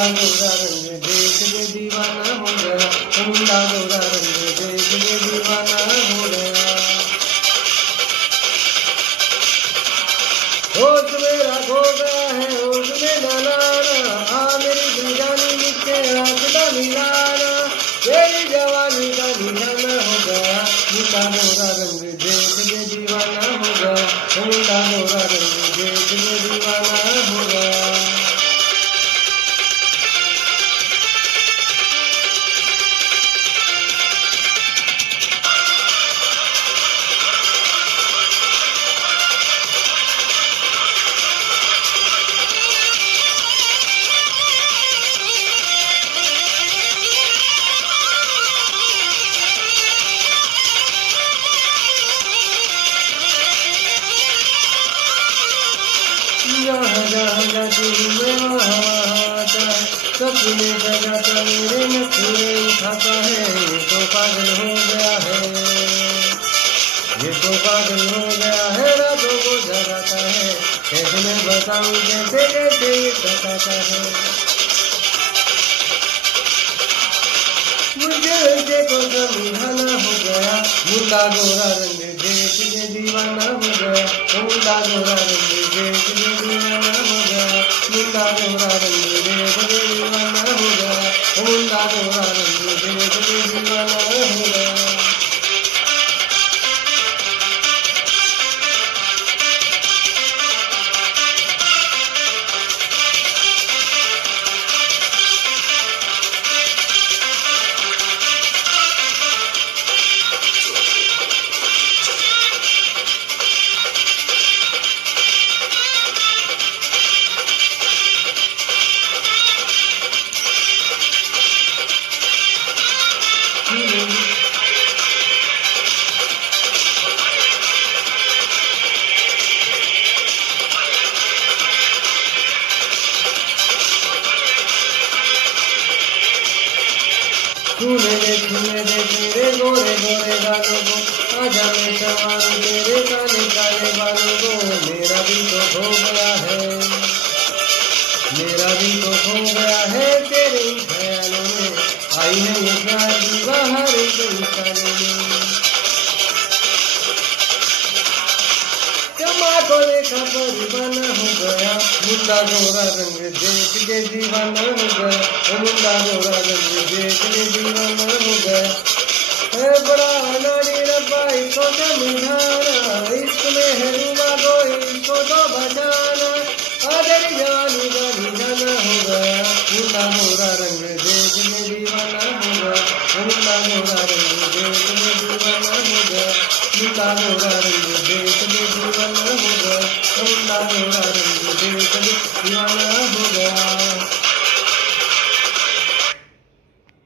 मुंडा गोरा रंग देख के दीवाना हो गया, मुंडा गोरा रंग देख के दीवाना हो गया। होश मेरा खो गया है होश में डलाना, आ मेरी दीवानी मुझसे रास्ता मिलाना, तेरी जवानी का दीवाना हो गया, मुंडा गोरा रंग देख के दीवाना हो गया, मुंडा गोरा रंग देख के दीवाना हो गया। जहाँ जहाँ जाती हूँ मैं वहाँ आता है, सपने सजाता मेरे नखरे उठाता है, ये तो पागल हो गया है, ये तो पागल हो गया है, रातों को जगाता है, कैसे मैं बताऊँ कैसे कैसे ये सताता है। मुझे ऐसे को समझाना हो गया, मुंडा गोरा रंग देख के दीवाना हो गया, मुंडा गोरा रंग देख के दीवाना हो गया, मुंडा गोरा रंग देख के दीवाना हो गया, मुंडा गोरा रंग देख के दीवाना हो गया। छूने दे तेरे गोरे गोरे गालों को, आजा मैं सवारूं तेरे काले काले बालों को, मेरा दिल तो खो गया है, मेरा दिल तो खो गया है तेरे ख्यालों में, आई है ये प्यार की बाहर कई सालों में। चमा को देखा दीवाना हो गया, मुंडा गोरा रंग देख के दीवाना हो गया, मुंडा गोरा रंग देख के दीवाना हो गया। है बड़ा नानी रब्बा इसको समझाना, इश्क में है डूबा कोई इसको तो बचाना, अगर जानी जानी जाना हो गया, मुंडा गोरा रंग देख के दीवाना हो गया, मुंडा गोरा रंग देख के दीवाना हो गया, मुंडा गोरा रंग देख